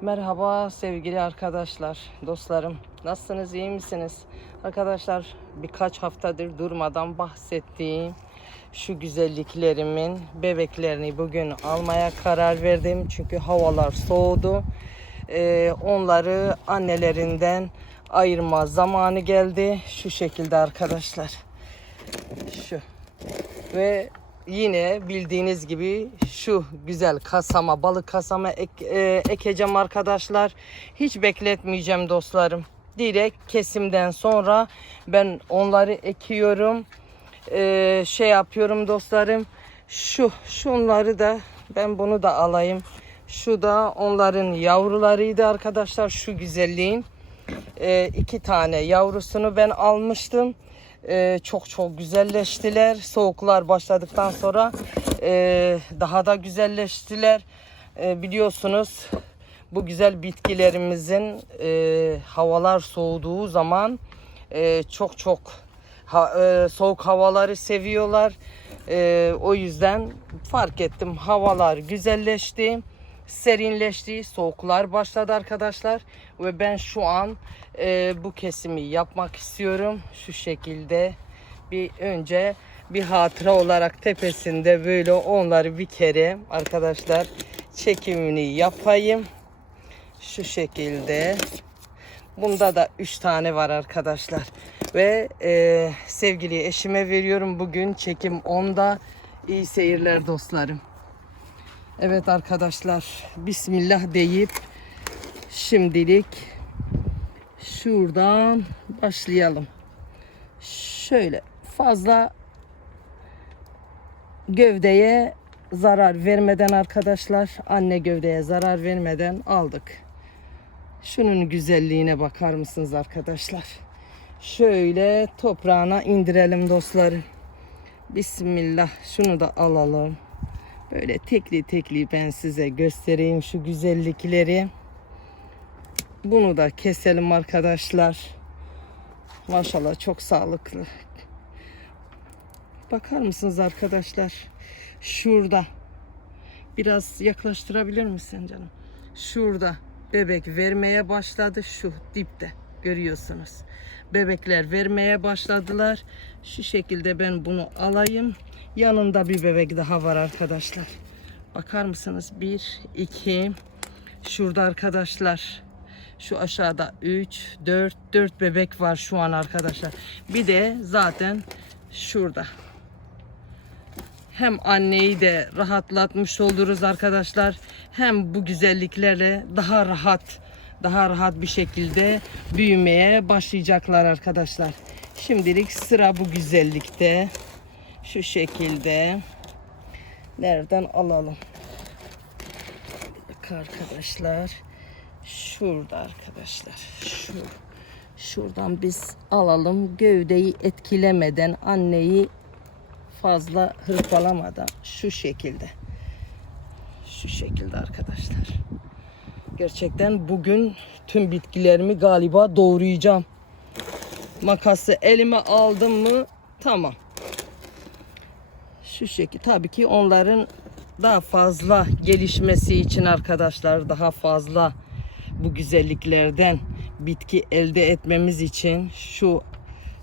Merhaba sevgili arkadaşlar, dostlarım. Nasılsınız, iyi misiniz? Arkadaşlar birkaç haftadır durmadan bahsettiğim şu güzelliklerimin bebeklerini bugün almaya karar verdim. Çünkü havalar soğudu. Ee, onları annelerinden ayırma zamanı geldi. Şu şekilde arkadaşlar. Şu. Ve yine bildiğiniz gibi şu güzel kasama, balık kasama ek- e, ekeceğim arkadaşlar. Hiç bekletmeyeceğim dostlarım. Direkt kesimden sonra ben onları ekiyorum. E, şey yapıyorum dostlarım. Şu, şunları da ben bunu da alayım. Şu da onların yavrularıydı arkadaşlar. Şu güzelliğin. E, iki tane yavrusunu ben almıştım. E, çok çok güzelleştiler. Soğuklar başladıktan sonra e, daha da güzelleştiler. E, biliyorsunuz bu güzel bitkilerimizin e, havalar soğuduğu zaman e, çok çok ha- e, soğuk havaları seviyorlar. E, o yüzden fark ettim havalar güzelleşti serinleşti, soğuklar başladı arkadaşlar ve ben şu an e, bu kesimi yapmak istiyorum şu şekilde. Bir önce bir hatıra olarak tepesinde böyle onları bir kere arkadaşlar çekimini yapayım. Şu şekilde. Bunda da 3 tane var arkadaşlar. Ve e, sevgili eşime veriyorum bugün çekim onda. İyi seyirler dostlarım. Evet arkadaşlar Bismillah deyip şimdilik şuradan başlayalım. Şöyle fazla gövdeye zarar vermeden arkadaşlar anne gövdeye zarar vermeden aldık. Şunun güzelliğine bakar mısınız arkadaşlar? Şöyle toprağına indirelim dostlarım. Bismillah şunu da alalım. Böyle tekli tekli ben size göstereyim şu güzellikleri. Bunu da keselim arkadaşlar. Maşallah çok sağlıklı. Bakar mısınız arkadaşlar? Şurada. Biraz yaklaştırabilir misin canım? Şurada bebek vermeye başladı şu dipte. Görüyorsunuz. Bebekler vermeye başladılar. Şu şekilde ben bunu alayım. Yanında bir bebek daha var arkadaşlar. Bakar mısınız? Bir, iki. Şurada arkadaşlar. Şu aşağıda 3, 4, 4 bebek var şu an arkadaşlar. Bir de zaten şurada. Hem anneyi de rahatlatmış oluruz arkadaşlar. Hem bu güzelliklerle daha rahat, daha rahat bir şekilde büyümeye başlayacaklar arkadaşlar. Şimdilik sıra bu güzellikte. Şu şekilde. Nereden alalım? Dakika arkadaşlar. Şurada arkadaşlar. Şu. Şuradan biz alalım. Gövdeyi etkilemeden anneyi fazla hırpalamadan şu şekilde. Şu şekilde arkadaşlar. Gerçekten bugün tüm bitkilerimi galiba doğrayacağım. Makası elime aldım mı tamam. Şu şekil tabii ki onların daha fazla gelişmesi için arkadaşlar daha fazla bu güzelliklerden bitki elde etmemiz için şu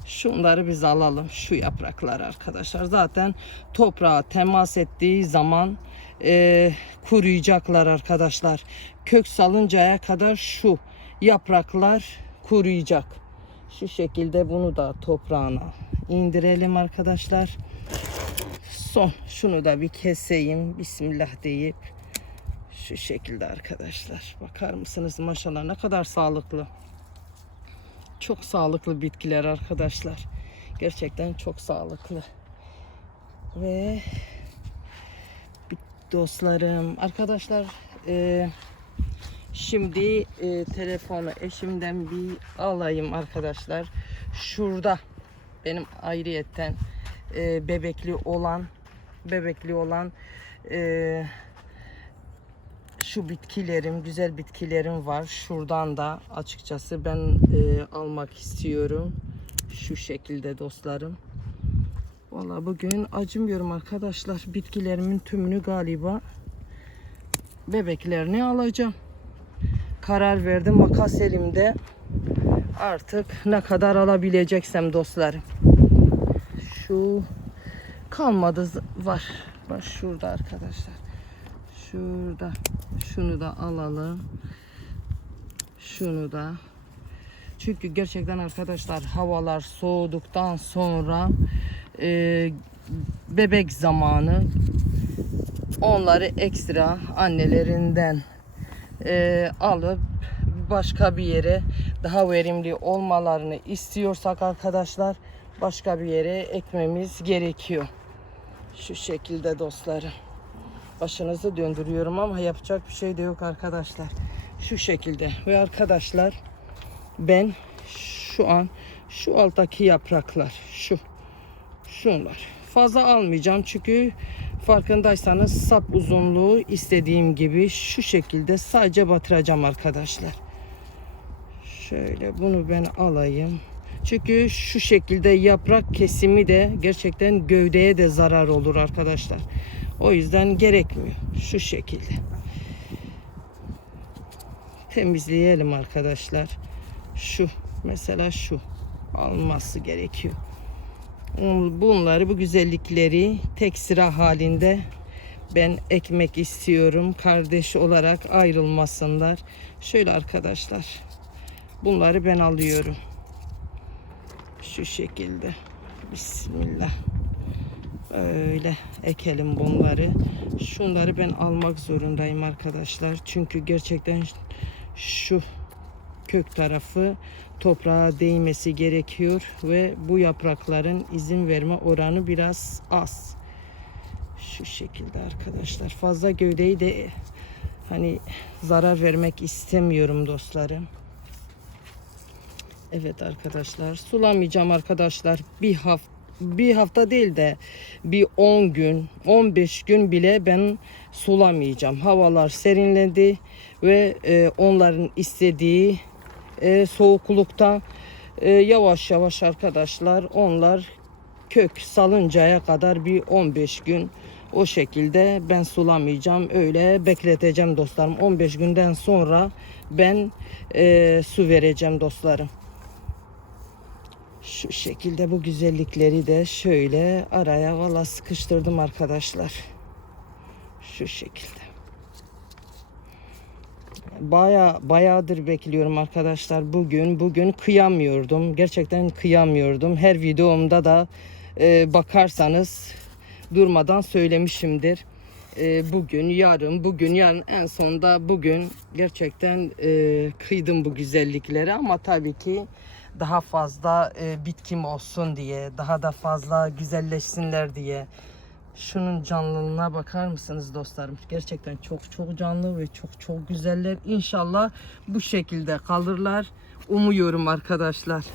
şunları biz alalım şu yapraklar arkadaşlar. Zaten toprağa temas ettiği zaman e, kuruyacaklar arkadaşlar. Kök salıncaya kadar şu yapraklar kuruyacak. Şu şekilde bunu da toprağına indirelim arkadaşlar son şunu da bir keseyim. Bismillah deyip şu şekilde arkadaşlar. Bakar mısınız maşallah ne kadar sağlıklı. Çok sağlıklı bitkiler arkadaşlar. Gerçekten çok sağlıklı. Ve dostlarım arkadaşlar e, şimdi e, telefonu eşimden bir alayım arkadaşlar. Şurada benim ayrıyetten e, bebekli olan bebekli olan e, şu bitkilerim, güzel bitkilerim var. Şuradan da açıkçası ben e, almak istiyorum. Şu şekilde dostlarım. Valla bugün acımıyorum arkadaşlar. Bitkilerimin tümünü galiba bebeklerini alacağım. karar verdim makas elimde. Artık ne kadar alabileceksem dostlarım. Şu kalmadı var. Bak şurada arkadaşlar. Şurada. Şunu da alalım. Şunu da. Çünkü gerçekten arkadaşlar havalar soğuduktan sonra e, bebek zamanı onları ekstra annelerinden e, alıp başka bir yere daha verimli olmalarını istiyorsak arkadaşlar başka bir yere ekmemiz gerekiyor. Şu şekilde dostlarım. Başınızı döndürüyorum ama yapacak bir şey de yok arkadaşlar. Şu şekilde ve arkadaşlar ben şu an şu alttaki yapraklar şu şunlar fazla almayacağım çünkü farkındaysanız sap uzunluğu istediğim gibi şu şekilde sadece batıracağım arkadaşlar. Şöyle bunu ben alayım. Çünkü şu şekilde yaprak kesimi de gerçekten gövdeye de zarar olur arkadaşlar. O yüzden gerekmiyor. Şu şekilde. Temizleyelim arkadaşlar. Şu mesela şu alması gerekiyor. Bunları bu güzellikleri tek sıra halinde ben ekmek istiyorum. Kardeş olarak ayrılmasınlar. Şöyle arkadaşlar. Bunları ben alıyorum. Şu şekilde. Bismillah. Öyle ekelim bunları. Şunları ben almak zorundayım arkadaşlar. Çünkü gerçekten şu kök tarafı toprağa değmesi gerekiyor ve bu yaprakların izin verme oranı biraz az. Şu şekilde arkadaşlar. Fazla gövdeyi de hani zarar vermek istemiyorum dostlarım. Evet arkadaşlar sulamayacağım arkadaşlar bir hafta bir hafta değil de bir 10 gün 15 gün bile ben sulamayacağım. Havalar serinledi ve e, onların istediği e, soğuklukta e, yavaş yavaş arkadaşlar onlar kök salıncaya kadar bir 15 gün o şekilde ben sulamayacağım. Öyle bekleteceğim dostlarım. 15 günden sonra ben e, su vereceğim dostlarım. Şu şekilde bu güzellikleri de şöyle araya valla sıkıştırdım arkadaşlar. Şu şekilde. Baya bayağıdır bekliyorum arkadaşlar. Bugün bugün kıyamıyordum. Gerçekten kıyamıyordum. Her videomda da e, bakarsanız durmadan söylemişimdir. E, bugün, yarın, bugün, yarın en sonunda bugün gerçekten e, kıydım bu güzellikleri ama tabii ki daha fazla e, bitkim olsun diye, daha da fazla güzelleşsinler diye. Şunun canlılığına bakar mısınız dostlarım? Gerçekten çok çok canlı ve çok çok güzeller. İnşallah bu şekilde kalırlar. Umuyorum arkadaşlar.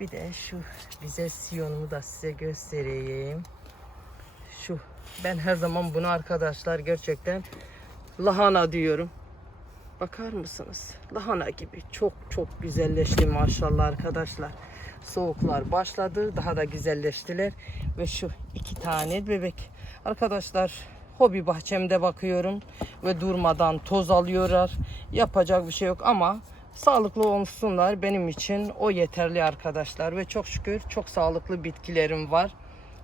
Bir de şu bize siyonumu da size göstereyim. Şu ben her zaman bunu arkadaşlar gerçekten lahana diyorum. Bakar mısınız? Lahana gibi çok çok güzelleşti maşallah arkadaşlar. Soğuklar başladı. Daha da güzelleştiler. Ve şu iki tane bebek. Arkadaşlar hobi bahçemde bakıyorum. Ve durmadan toz alıyorlar. Yapacak bir şey yok ama sağlıklı olsunlar. Benim için o yeterli arkadaşlar. Ve çok şükür çok sağlıklı bitkilerim var.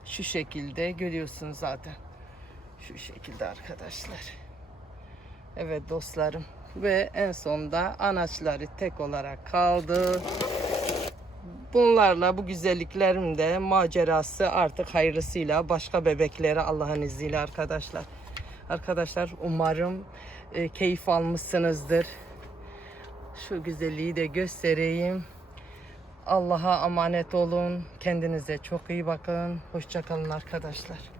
Şu şekilde görüyorsunuz zaten. Şu şekilde arkadaşlar. Evet dostlarım. Ve en sonda anaçları tek olarak kaldı. Bunlarla bu güzelliklerim de macerası artık hayırlısıyla başka bebeklere Allah'ın izniyle arkadaşlar. Arkadaşlar umarım e, keyif almışsınızdır. Şu güzelliği de göstereyim. Allah'a emanet olun. Kendinize çok iyi bakın. Hoşçakalın arkadaşlar.